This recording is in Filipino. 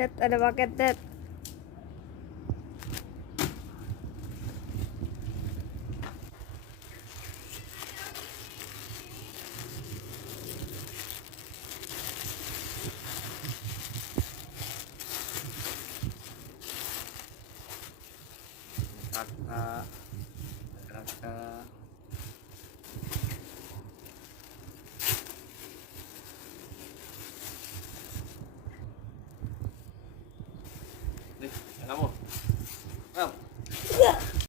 Det, ada paket, Det. Kakak, kakak. Nih, kamu.